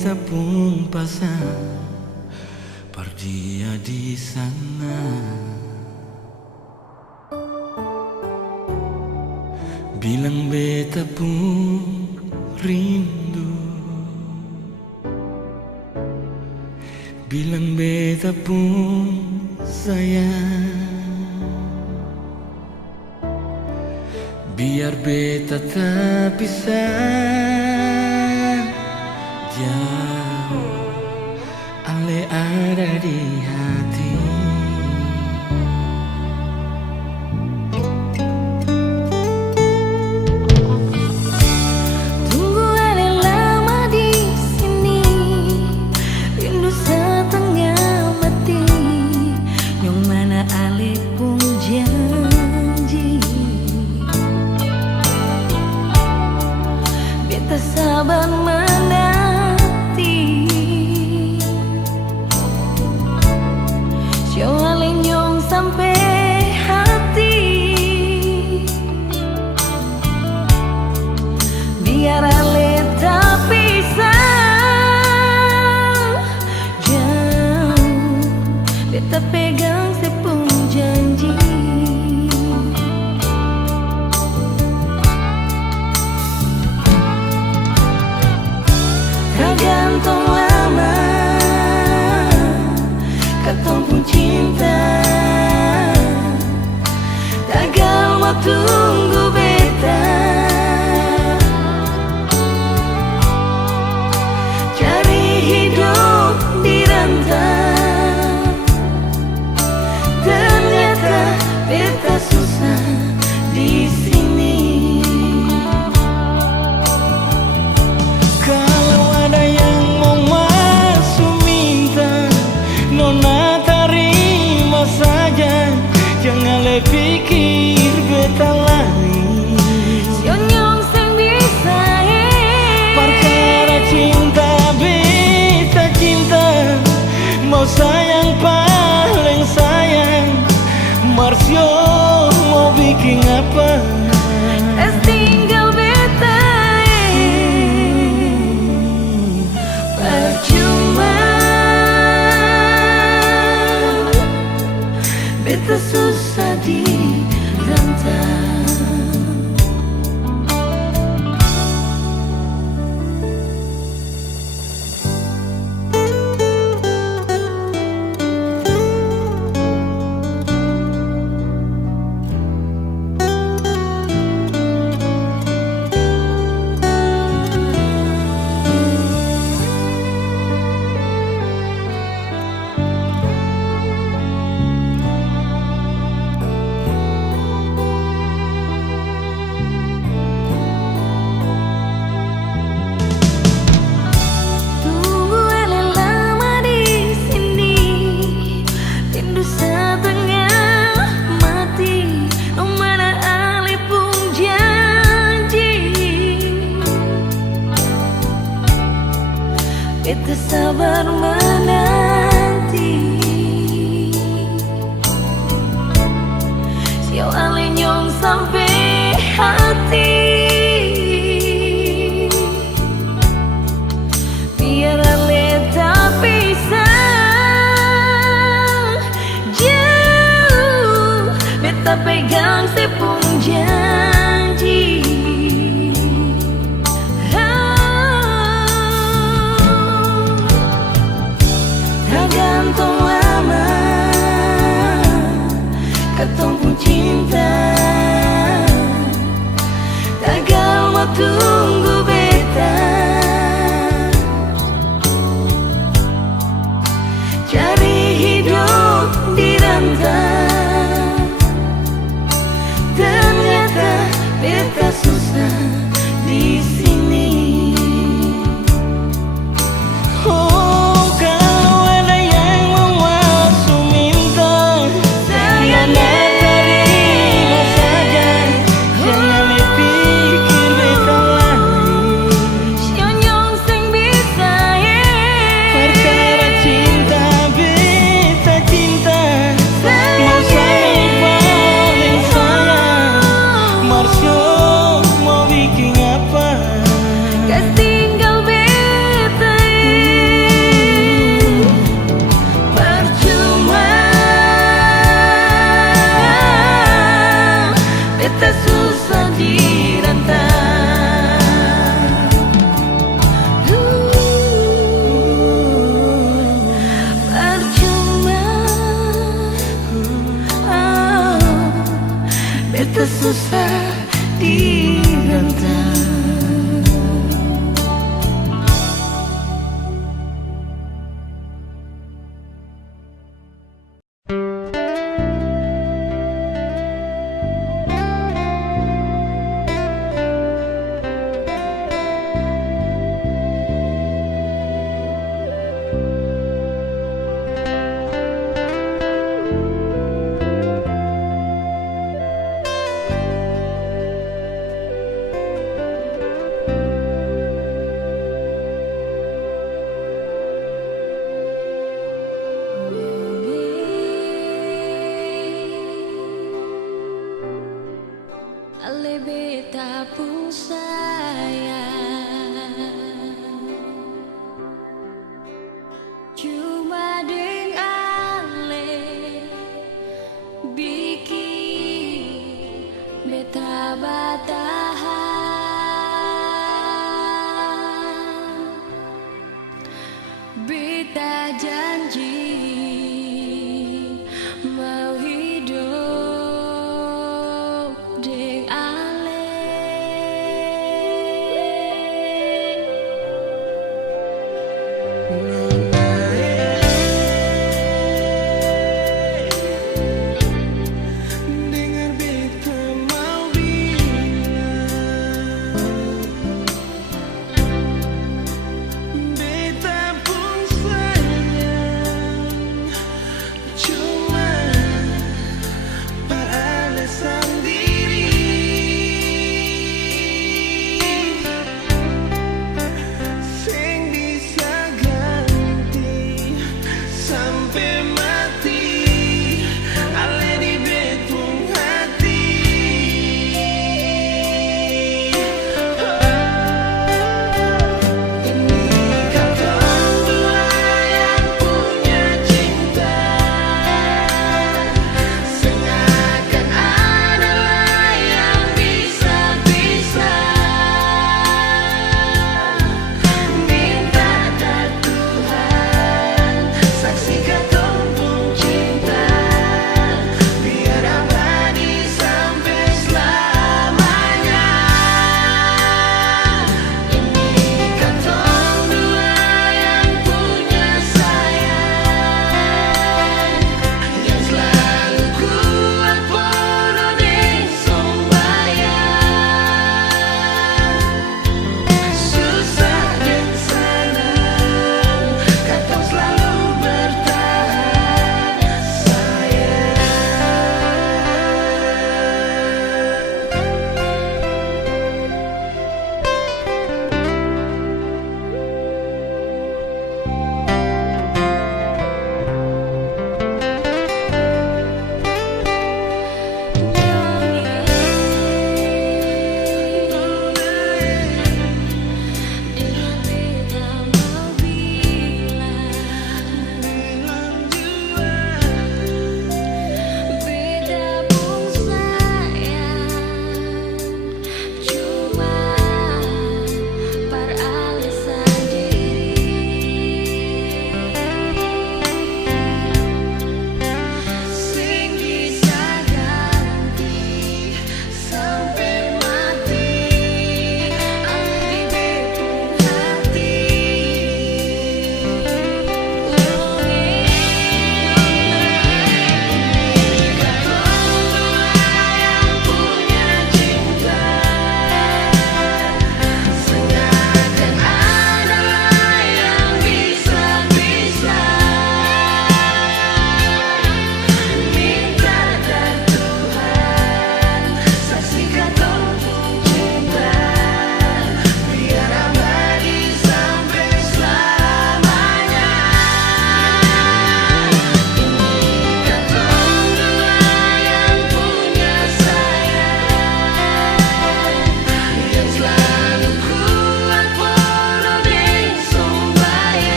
beta pun pasang perdia di sana. Bilang beta pun rindu, bilang beta pun sayang. Biar beta tak bisa jauh, ale ada di hati. Tunggu ale lama di sini, rindu setengah mati. Yang mana ale pun janji, beta sabar menanti. Sio ale nyong sampai hati, biar ale tak bisa jauh, beta pegang sepung janji. Tergantung lama katong pun cinta, tagal mau tunggu beta. Cari hidup di rantau, ternyata beta susah di sini. Kalau ada yang mau masuk minta, nona terima saja. Jangan le pikir beta lain. Sio nyong seng bisa Perkara cinta beta cinta, mau sayang paling sayang. Marsio mau bikin apa? es tinggal beta percuma. Beta susah di rantau. beta susah dirantau. Percuma, beta susah dirantau. Ale beta pun sayang, cuma deng ale bikin beta batahan. Beta janji mau hidup deng ale. Dengar beta mau bilang,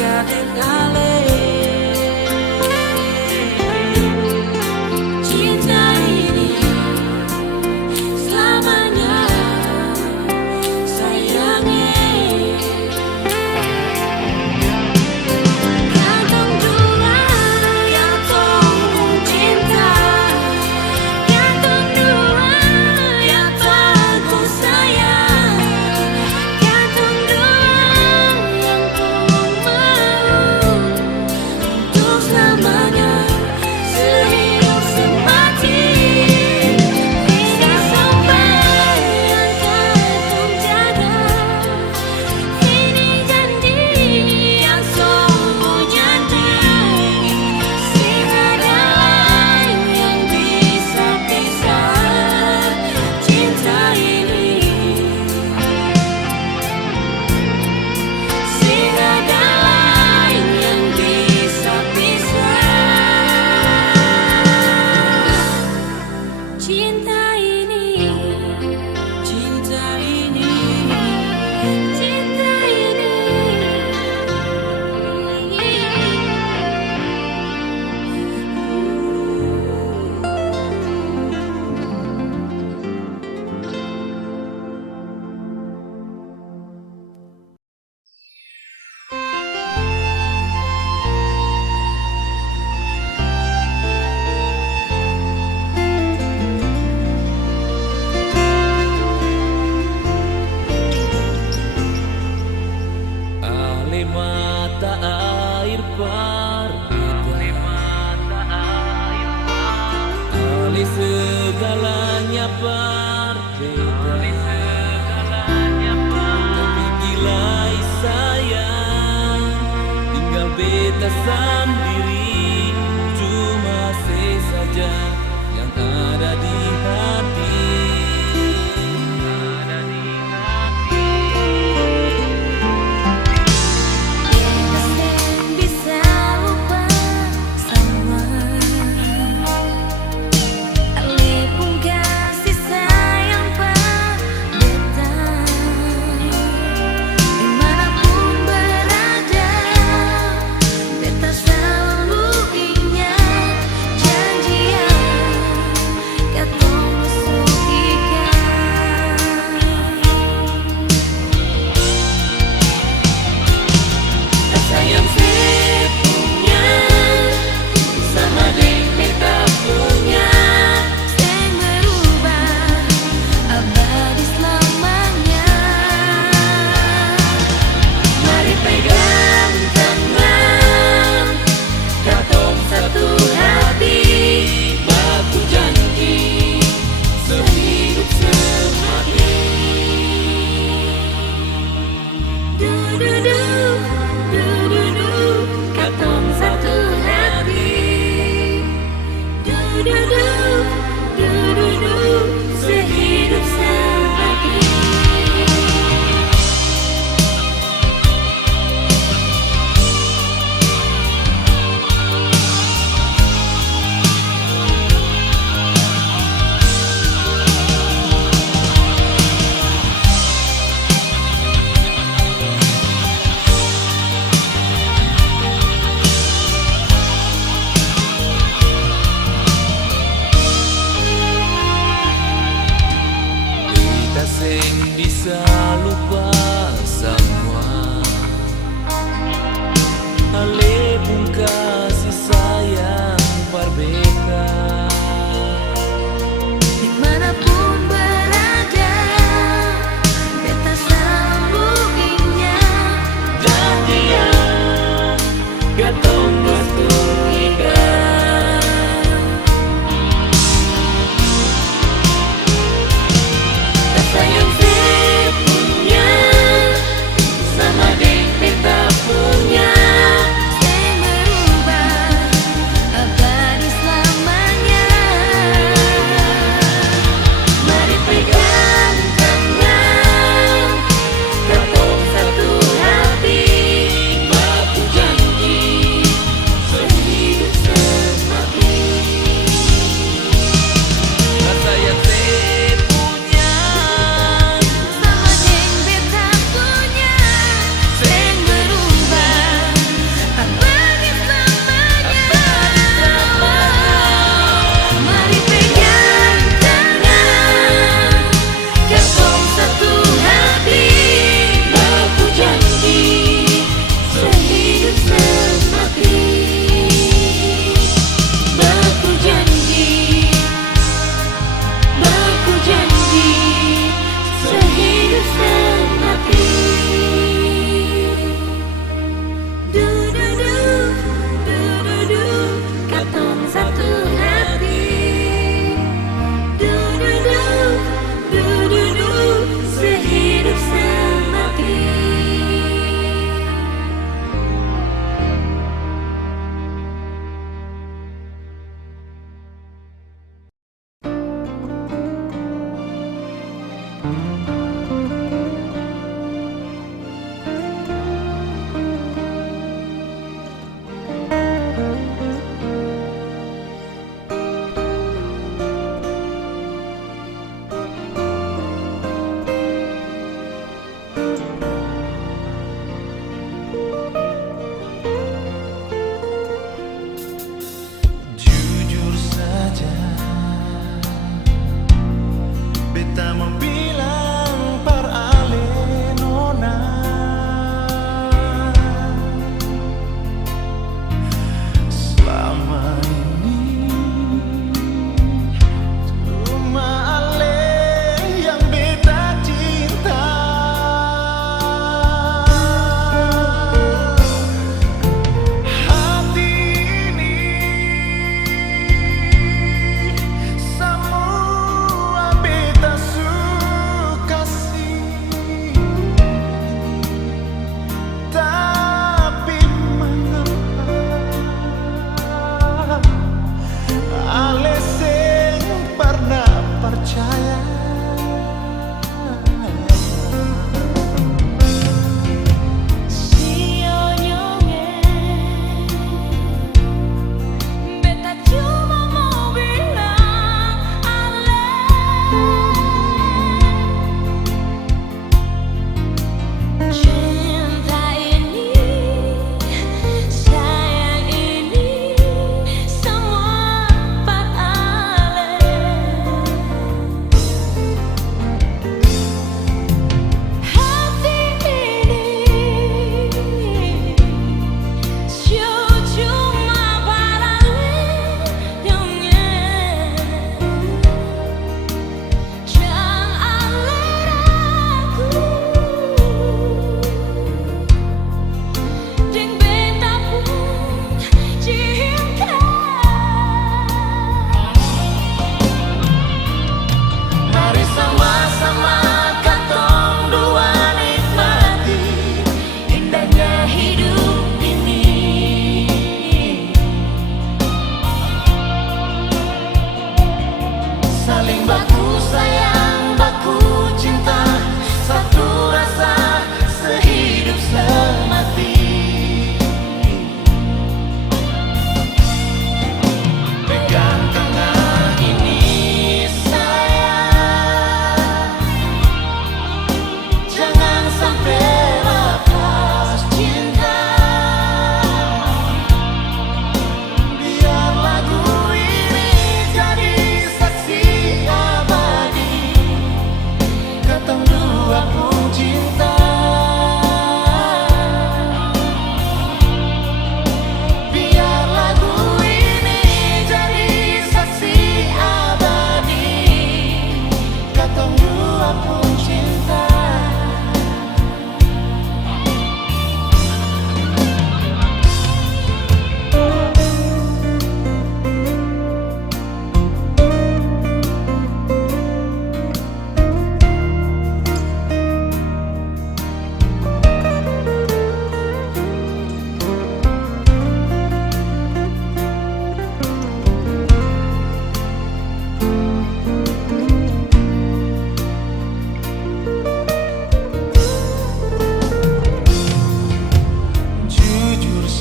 kadang ale. Cinta ini selamanya sayangi. Gantung dua, gantung cinta. Gantung dua, gantung ku sayang. Gantung dua yang ku mau untuk selamanya, sehidup semati. Bisa sampai yang gantung jaga. Ini janji yang sungguh nyata. Tiada lain yang bisa pisah cinta ini. Tiada lain yang bisa pisah cinta ini. Cinta ini, cinta ini. Alih mata air berbeda, alih segalanya berbeda. Tapi gilai sayang, tinggal beta sendiri. Cuma sesaja yang ada di hati. Bisa lupa sama, alipun kasih sayang berbeda. Dimanapun berada, beta selalu ingat janji yang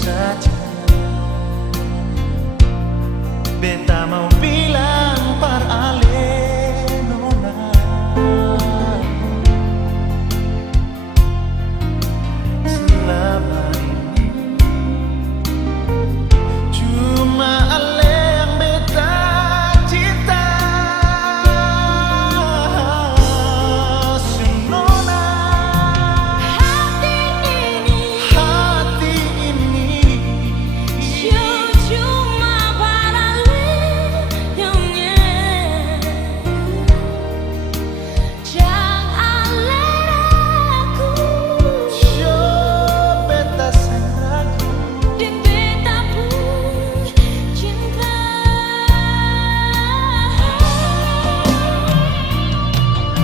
saja. Beta mau bilang par ale nona, selama ini cuma ale yang beta cinta. Senona, hati ini cuma para lenyongnya. Jangan leraku coba beta ragu. di beta pun cinta.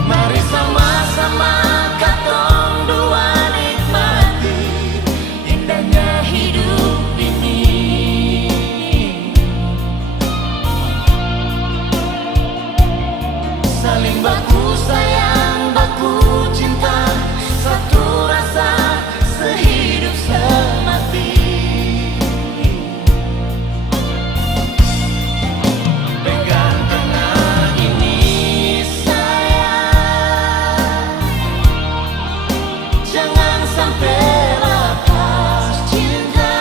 Mari sama-sama katong dua nikmati indahnya hidup ini. Saling baku sayang, baku cinta, satu rasa sehidup semati. Pegang tangan ini sayang, jangan sampai lepas cinta.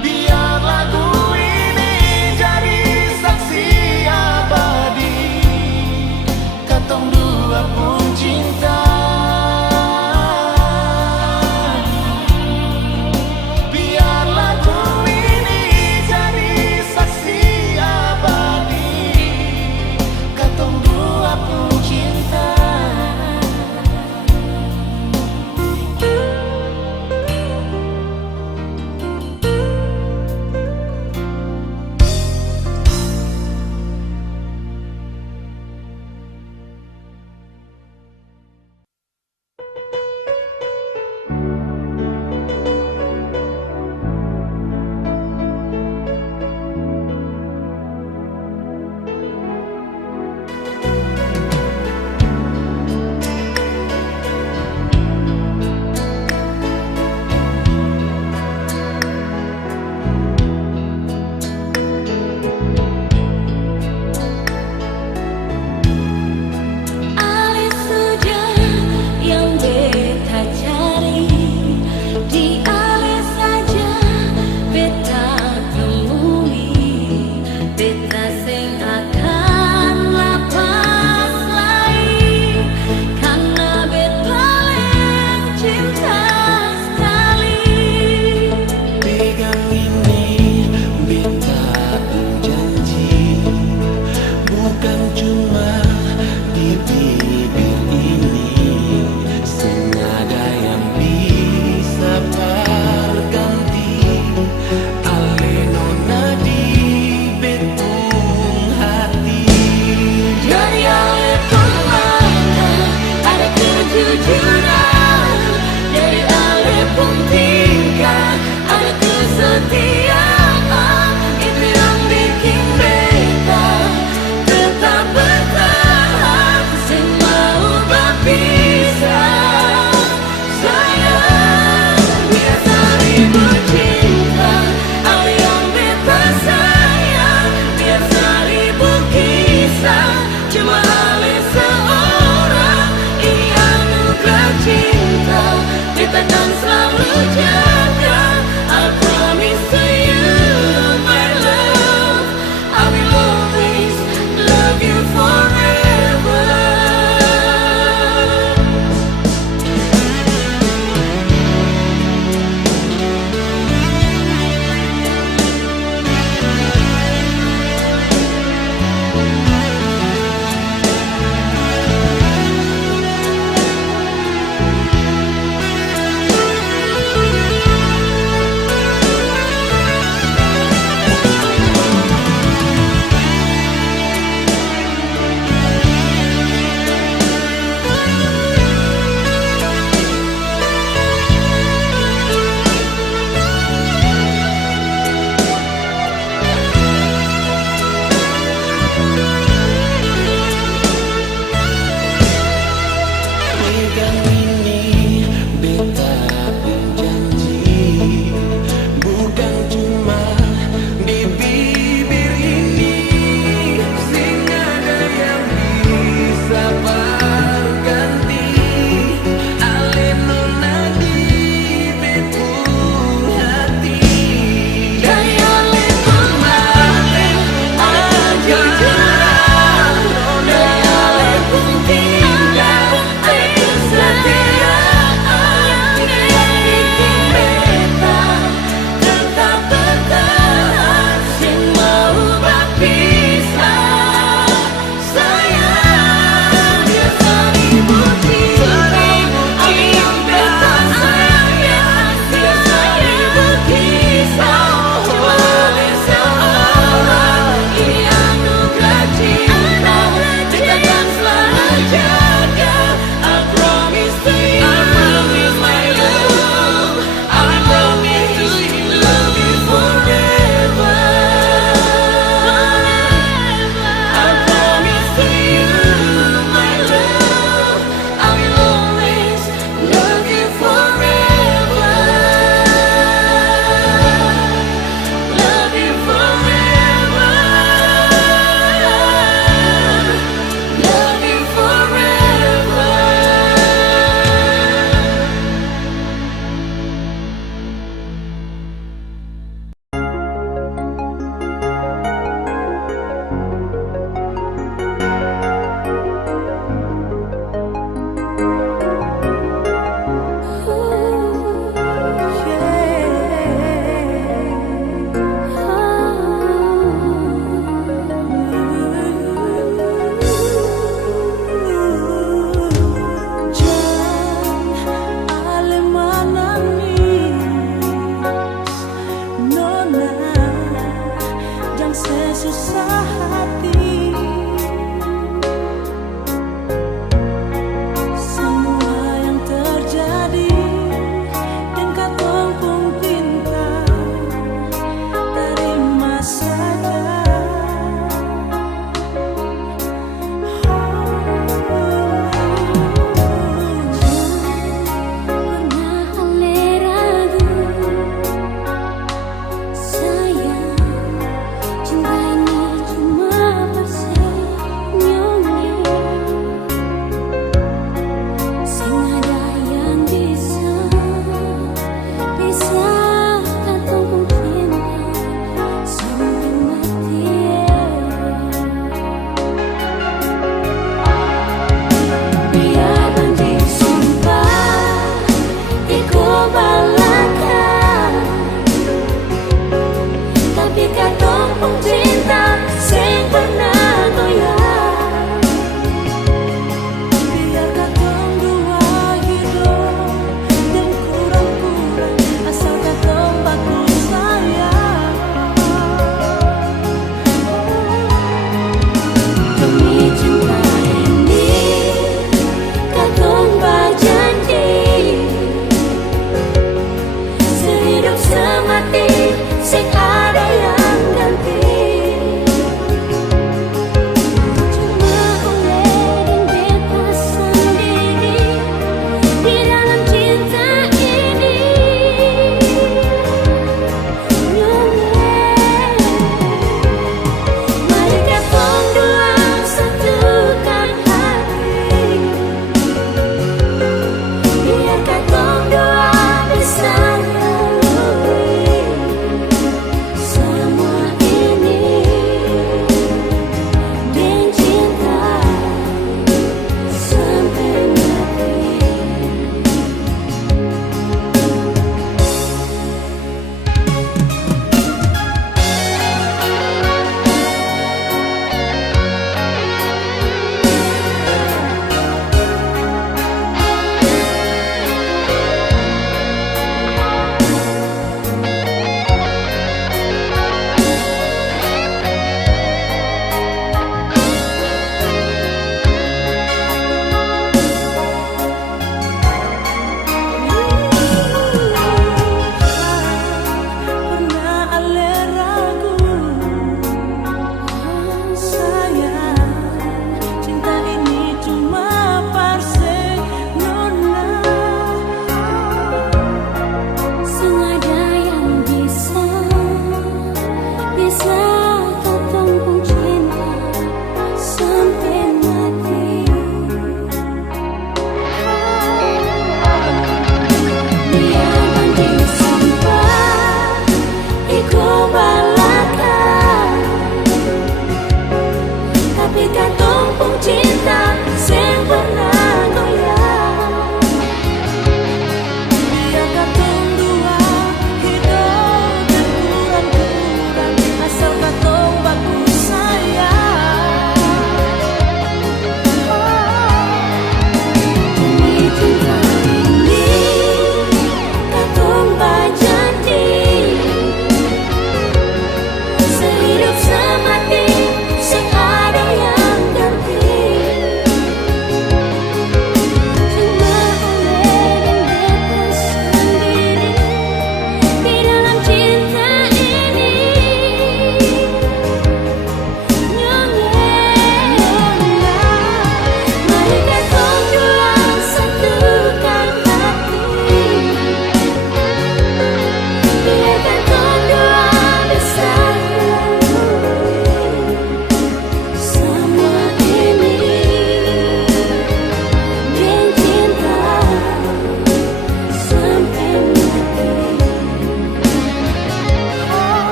Biar lagu ini jadi saksi abadi, katong dua pun cinta. Biar lagu ini jadi saksi abadi, katong dua pun cinta. Ale saja yang beta cari, di ale saja beta temui. Beta sing akan lapas lagi, karena beta paling cinta sekali. Pegang ini beta janji, bukan cuma di bibir ini, senada yang bisa berganti. Ale nona di betung hati. Dari ale pun ada kejujuran, dari ale pun tingkah ada kesetiaan. Itu yang bikin beta tetap bertahan, semau berpisah. Sayang, biasa ribut cinta, ale yang beta sayang. Biasa ribut kisah, cuma ale seorang. Ini anugerah cinta, beta kan selalu jaga. I promise to you, my love, I will always love you forever. balakan, tapi katong pun cinta sing pernah goyah. Biar katong dua hidup dan kurang-kurang asal katong baku sayang. Demi cinta ini katong berjanji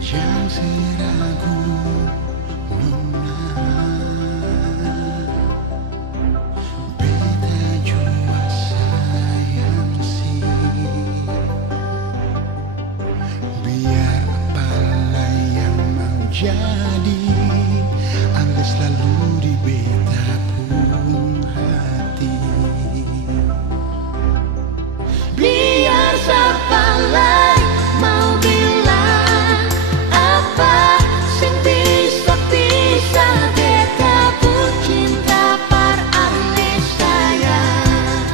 yang seragu nona beta jua sayang sih biar apalah yang mau jadi anda selalu di beta pun hati Biar siapa lagi mau bilang apa sing bisa beta pun cinta par ahli sayang.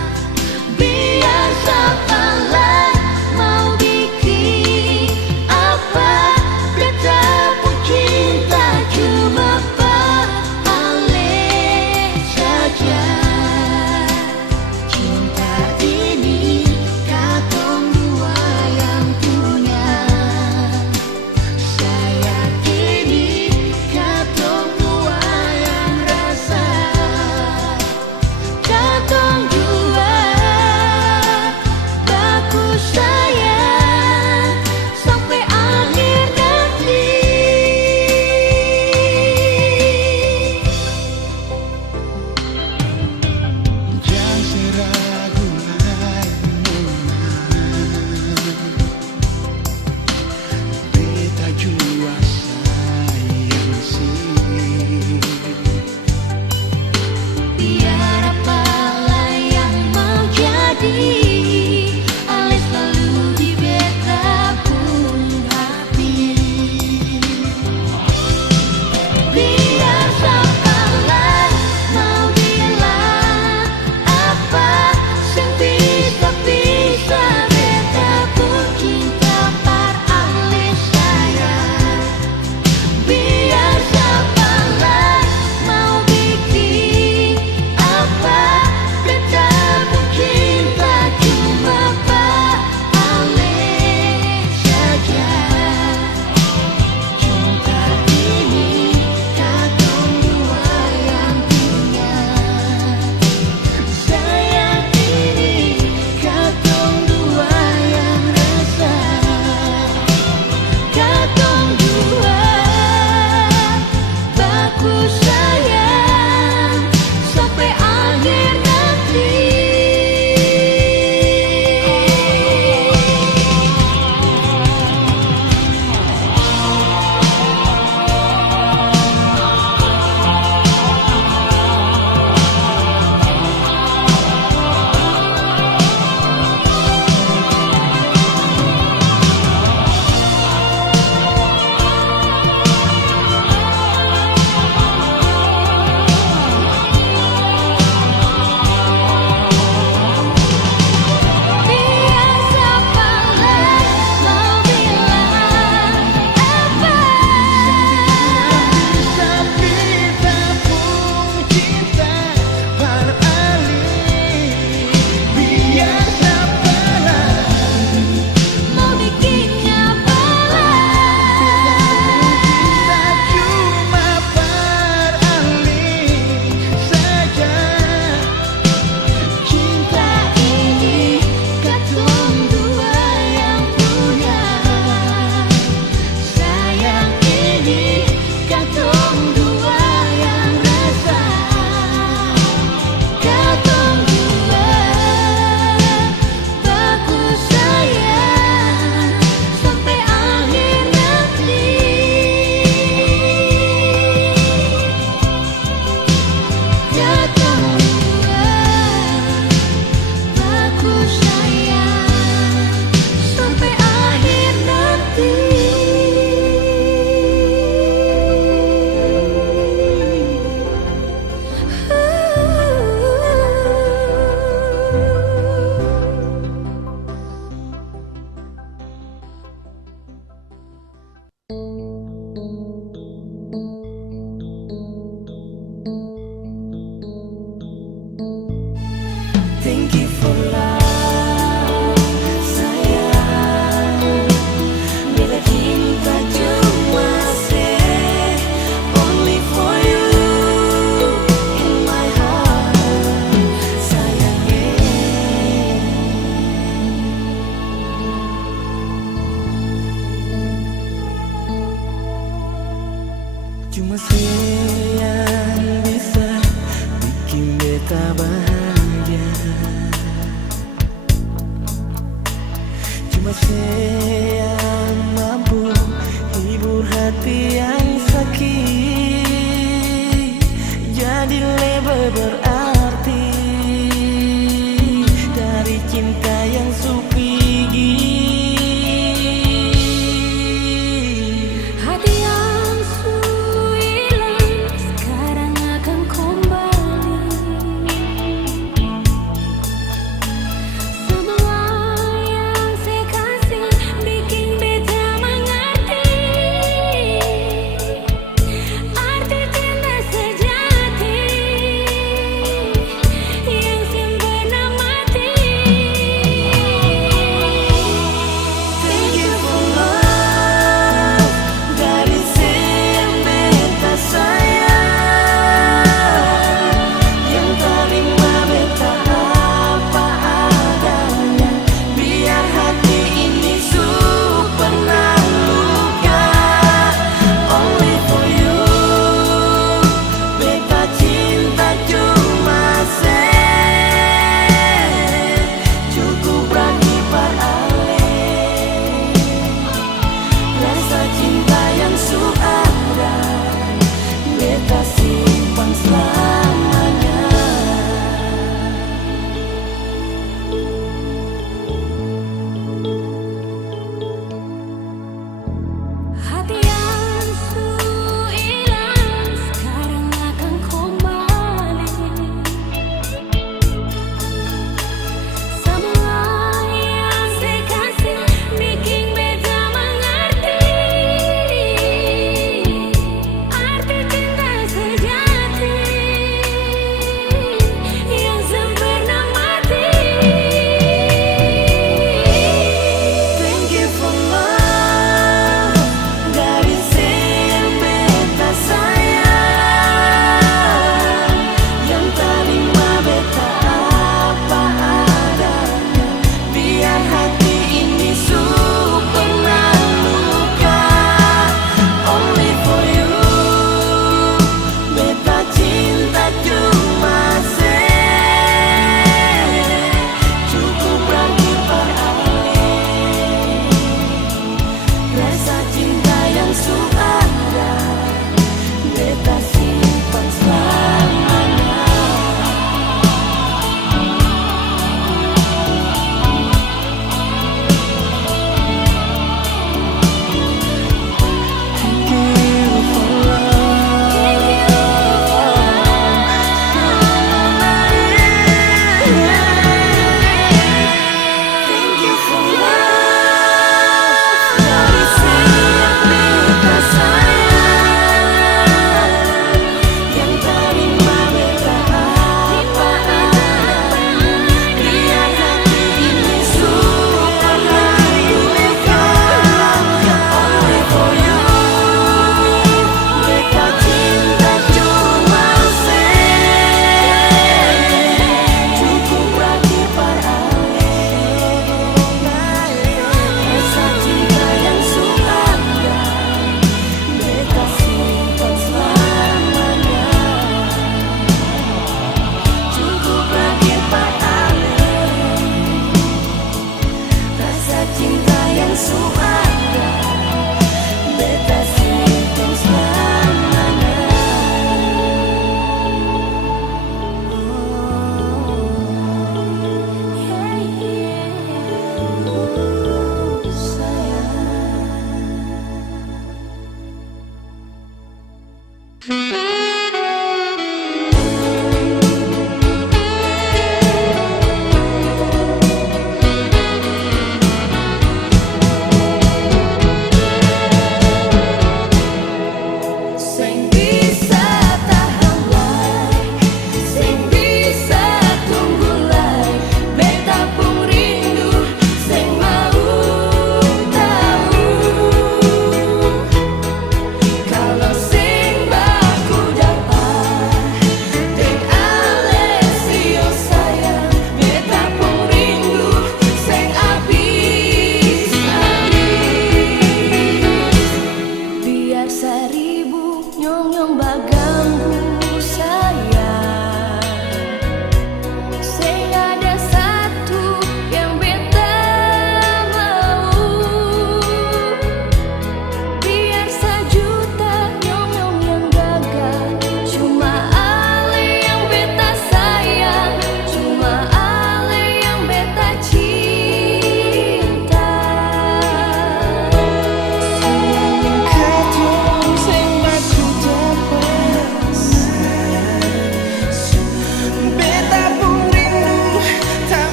Biar siapa lagi mau bikin apa beta pun cinta cuma par ahli saja. Cinta ini katong dua yang punya. Saya ini katong dua yang rasa. Katong dua baku sayang sampai akhir nanti. Jangan seragu lagi nona beta jua sayang sih Biar apalah yang mau jadi Ale selalu di beta pun hati. Biar siapa lagi mau bilang apa sing bisa beta pun cinta par ahli sayang. Biar siapa lagi mau bikin apa beta pun cinta cuma par ahli saja. Cinta ini katong dua yang punya. Sayang ini katong dua yang rasa. Katong dua baku sayang sampai akhir nanti. Biar siapa lagi mau bilang apa bisa beta pun cinta par ahli biar siapa lagi mau bikin apa cinta cuma par ahli saja Cinta ini katong dua yang punya. Sayang ini katong dua yang rasa. Katong dua baku sayang sampai akhir nanti. Katong dua baku sayang sampai akhir nanti. Thank you for love, sayang. Bila cinta cuma say only for you in my heart, sayang. Cuma saya yang bisa bikin beta bahagia. Cuma saya yang mampu hibur hati yang sakit. Jadi lebih berarti dari cinta yang supigi. Hati yang hilang sekarang akan kembali. Semua yang saya kasih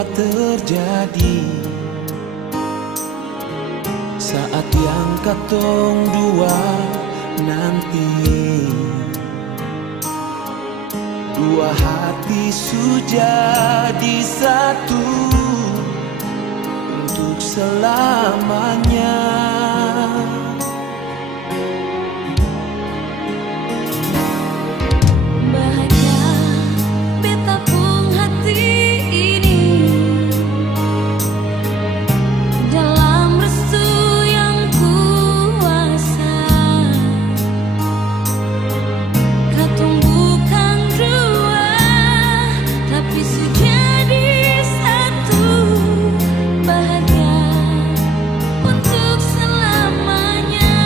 semua terjadi saat yang katong dua nanti. Dua hati sudah di satu untuk selamanya. Bahagia betapung hati ini dalam restu yang kuasa. Katong bukan dua, tapi sudah di satu. Bahagia untuk selamanya.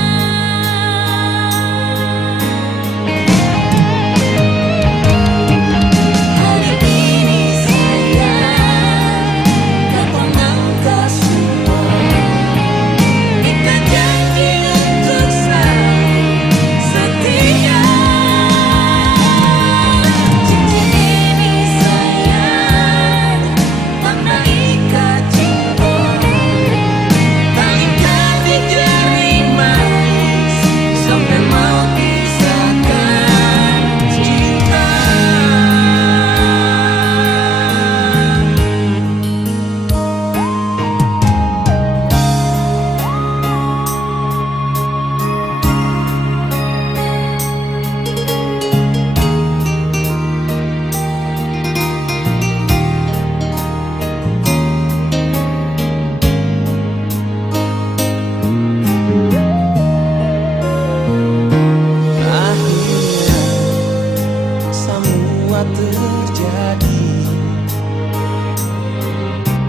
Hari ini sayang, katong angkat semua. Kita janji untuk selalu setia. Cincin ini sayang, makna ikat cinta. Talikan di jari manis sampai mau pisahkan cinta. Akhirnya semua terjadi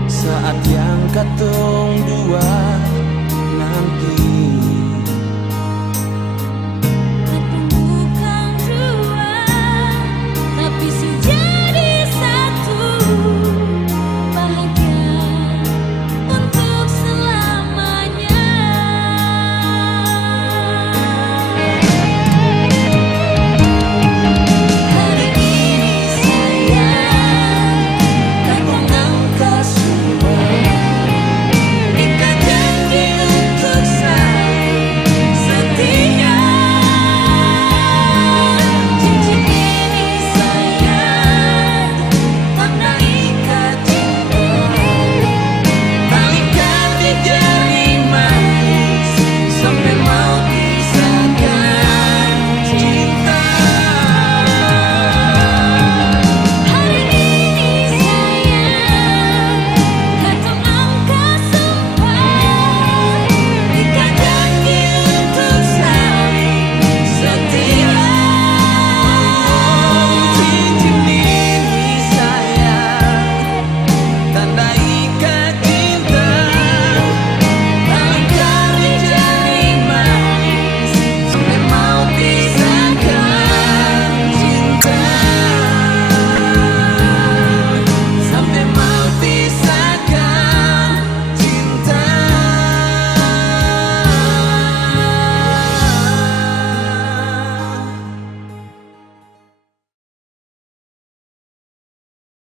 saat yang katong dua nanti.